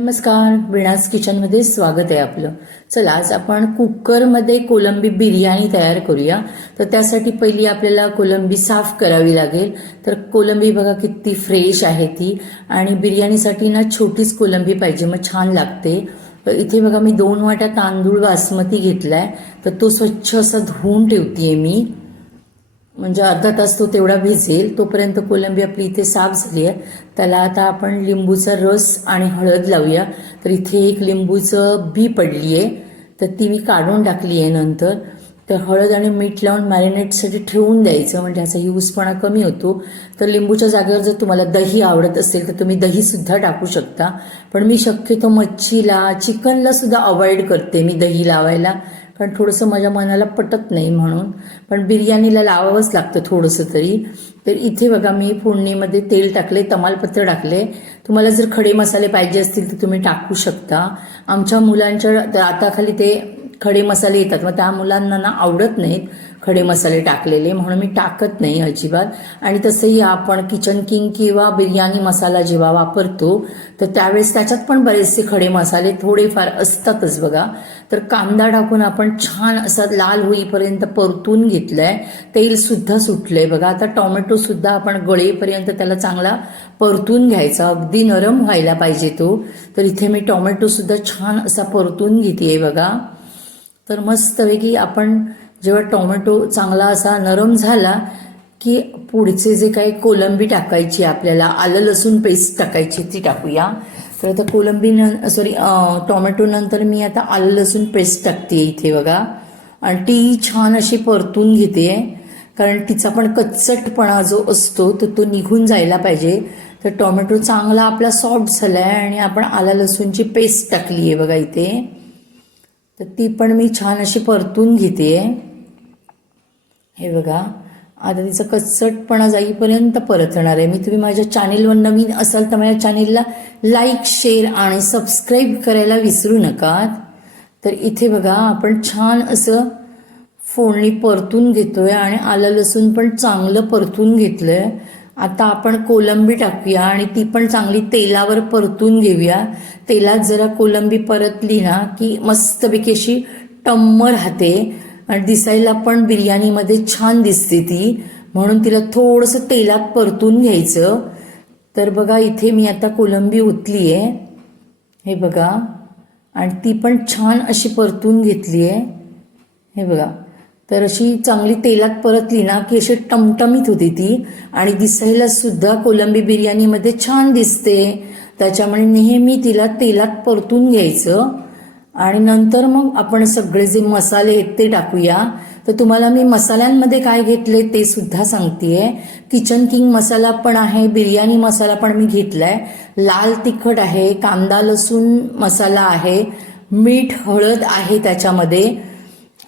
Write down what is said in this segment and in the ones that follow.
नमस्कार विणास किचनमध्ये स्वागत आहे आपलं. चला आज आपण कुकरमध्ये कोलंबी बिर्याणी तयार करूया. तर त्यासाठी पहिली आपल्याला कोलंबी साफ करावी लागेल. तर कोलंबी बघा किती फ्रेश आहे ती. आणि बिर्याणीसाठी ना छोटीच कोलंबी पाहिजे मग छान लागते. तर इथे बघा मी दोन वाट्या तांदूळ बासमती घेतलाय. तर तो स्वच्छ असा धुवून ठेवतीये मी. म्हणजे अर्धा तास तो तेवढा भिजेल तोपर्यंत कोलंबी आपली इथे साफ झाली आहे. त्याला आता आपण लिंबूचा रस आणि हळद लावूया. तर इथे एक लिंबूचं बी पडली आहे. तर ती मी काढून टाकली आहे नंतर. तर हळद आणि मीठ लावून मॅरिनेटसाठी ठेवून द्यायचं म्हणजे ह्याचा यूजपणा कमी होतो. तर लिंबूच्या जागेवर जर तुम्हाला दही आवडत असेल तर तुम्ही दहीसुद्धा टाकू शकता. पण मी शक्यतो मच्छीला चिकनला सुद्धा अवॉइड करते मी दही लावायला. कारण थोडंसं माझ्या मनाला पटत नाही म्हणून. पण बिर्याणीला लावावंच लागतं थोडंसं तरी. तर इथे बघा मी फोडणीमध्ये तेल टाकले तमालपत्र टाकले. तुम्हाला जर खडे मसाले पाहिजे असतील तर तुम्ही टाकू शकता. आमच्या मुलांच्या आताखाली ते खडे मसाले येतात. मग त्या मुलांना ना आवडत नाहीत खडे मसाले टाकलेले म्हणून मी टाकत नाही अजिबात. आणि तसंही आपण किचन किंग किंवा बिर्याणी मसाला जेव्हा वापरतो तर त्यावेळेस त्याच्यात पण बरेचसे खडे मसाले थोडेफार असतातच बघा. तर कांदा टाकून आपण छान असा लाल होईपर्यंत परतून घेतलं आहे तेलसुद्धा सुटलं सुटलंय. बघा आता टॉमॅटोसुद्धा आपण गळेपर्यंत त्याला चांगला परतून घ्यायचा. अगदी नरम व्हायला पाहिजे तो. तर इथे मी टॉमॅटोसुद्धा छान असा परतून घेते बघा. तर मस्तपैकी आपण जेव्हा टोमॅटो चांगला असा नरम झाला की पुढचे जे काही कोलंबी टाकायची आपल्याला आलं लसूण पेस्ट टाकायची ती टाकूया. तर आता कोलंबी न सॉरी टोमॅटो नंतर मी आता आलं लसूण पेस्ट टाकते इथे बघा. आणि ती छान अशी परतून घेते कारण तिचा पण कच्चटपणा जो असतो तो तो निघून जायला पाहिजे. तर टोमॅटो चांगला आपला सॉफ्ट झाला आहे आणि आपण आला लसूणची पेस्ट टाकली आहे बघा इथे. तर ती पण मी छान अशी परतून घेते. हे बघा. आता तिचं कच्चटपणा जाईपर्यंत परतणार आहे. मी तुम्ही माझ्या चॅनेलवर नवीन असाल तर माझ्या चॅनेलला लाईक शेअर आणि सबस्क्राईब करायला विसरू नका. तर इथे बघा आपण छान असं फोडणी परतून घेतोय आणि आलं लसूण पण चांगलं परतून घेतलं आहे आता आपण कोलंबी टाकूया आणि ती पण चांगली तेलावर परतून घेऊया. तेलात जरा कोलंबी परतली ना की मस्तपैकी अशी टम्म राहते. आणि दिसायला पण बिर्याणीमध्ये छान दिसते ती. म्हणून तिला थोडंसं तेलात परतून घ्यायचं. तर बघा इथे मी आता कोलंबी ओतली आहे हे बघा. आणि ती पण छान अशी परतून घेतली आहे हे बघा. तर अशी चांगली तेलात परतली ना की अशी टमटमीत होती ती. आणि दिसायला सुद्धा कोलंबी बिर्याणीमध्ये छान दिसते. त्याच्यामुळे नेहमी तिला तेलात परतून घ्यायचं. आणि नंतर मग आपण सगळे जे मसाले आहेत ते टाकूया. तर तुम्हाला मी मसाल्यांमध्ये काय घेतले ते सुद्धा सांगतेय. किचन किंग मसाला पण आहे बिर्याणी मसाला पण मी घेतलाय. लाल तिखट आहे कांदा लसूण मसाला आहे मीठ हळद आहे त्याच्यामध्ये.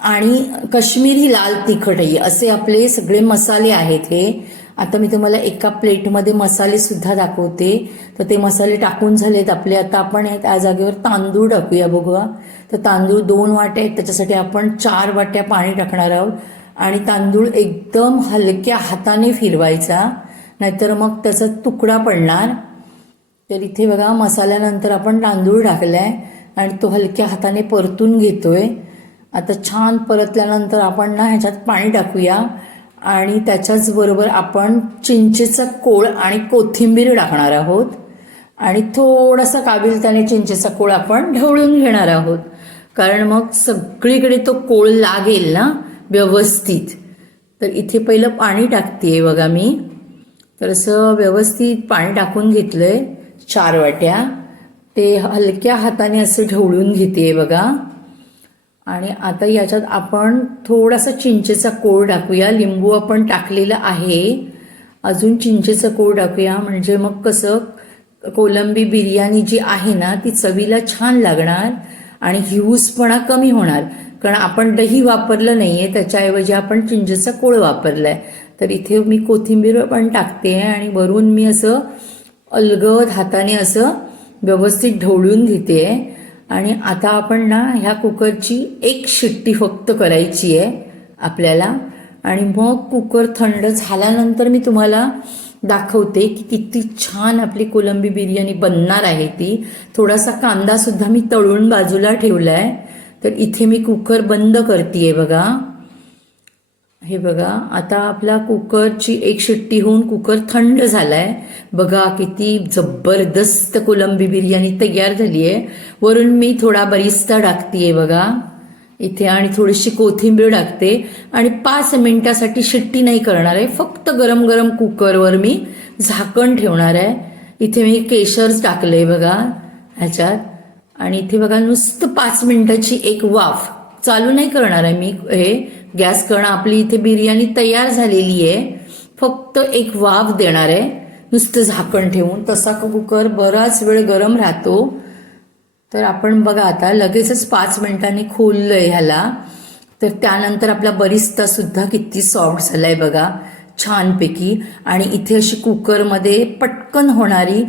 आणि कश्मीरी लाल तिखट आहे असे आपले सगळे मसाले आहेत हे. आता मी तुम्हाला एका प्लेटमध्ये मसाले सुद्धा दाखवते. तर ते मसाले टाकून झालेत आपले. आता आपण त्या जागेवर तांदूळ टाकूया बघूया. तर तांदूळ दोन वाट्या आहेत. त्याच्यासाठी आपण चार वाट्या पाणी टाकणार आहोत. आणि तांदूळ एकदम हलक्या हाताने फिरवायचा. नाहीतर मग त्याचा तुकडा पडणार. तर इथे बघा मसाल्यानंतर आपण तांदूळ टाकला आहे आणि तो हलक्या हाताने परतून घेतोय. आता छान परतल्यानंतर आपण ना ह्याच्यात पाणी टाकूया. आणि त्याच्याचबरोबर आपण चिंचेचा कोळ आणि कोथिंबीर टाकणार आहोत. आणि थोडासा काबिलताने चिंचेचा कोळ आपण ढवळून घेणार आहोत. कारण मग सगळीकडे तो कोळ लागेल ना व्यवस्थित. तर इथे पहिलं पाणी टाकते बघा मी. तर असं व्यवस्थित पाणी टाकून घेतलं आहे चार वाट्या. ते हलक्या हाताने असं ढवळून घेते बघा. आणि आता याच्यात आपण थोडासा चिंचेचा कोळ टाकूया. लिंबू आपण टाकलेलं आहे. अजून चिंचेचं कोळ टाकूया. म्हणजे मग कसं कोलंबी बिर्याणी जी आहे ना ती चवीला छान लागणार आणि हिऊसपणा कमी होणार. कारण आपण दही वापरलं नाही आहे त्याच्याऐवजी आपण चिंचेचा कोळ वापरला आहे तर इथे मी कोथिंबीर पण टाकते आणि वरून मी असं अलगद हाताने असं व्यवस्थित ढवळून घेते. आणि आता आपण ना ह्या कुकरची एक शिट्टी फक्त करायची आहे आपल्याला. आणि मग कुकर थंड झाल्यानंतर मी तुम्हाला दाखवते की किती छान आपली कोलंबी बिर्याणी बनणार आहे ती. थोडासा कांदासुद्धा मी तळून बाजूला ठेवला आहे तर इथे मी कुकर बंद करते आहे बघा. हे बघा आता आपला कुकरची एक शिट्टी होऊन कुकर थंड झालाय. बघा किती जबरदस्त कोलंबी बिर्याणी तयार झाली आहे वरून मी थोडा बरिस्ता टाकतीये बघा. इथे आणि थोडीशी कोथिंबीर टाकते. आणि पाच मिनिटासाठी शिट्टी नाही करणार आहे. फक्त गरम गरम कुकरवर मी झाकण ठेवणार आहे. इथे मी केशर्स टाकले बघा ह्याच्यात. आणि इथे बघा नुसतं पाच मिनिटाची एक वाफ. चालू नाही करणार आहे मी हे. गॅस कण आपली इथे बिर्याणी तयार झालेली आहे. फक्त एक वाफ देणार आहे. नुसतं झाकण ठेवून तसा कुकर बराच वेळ गरम राहतो. तर आपण बघा आता लगेचच पाच मिनिटांनी खोललंय ह्याला. तर त्यानंतर आपला बरिस्ता सुद्धा किती सॉफ्ट झालाय बघा. छानपैकी. आणि इथे अशी कुकरमध्ये पटकन होणारी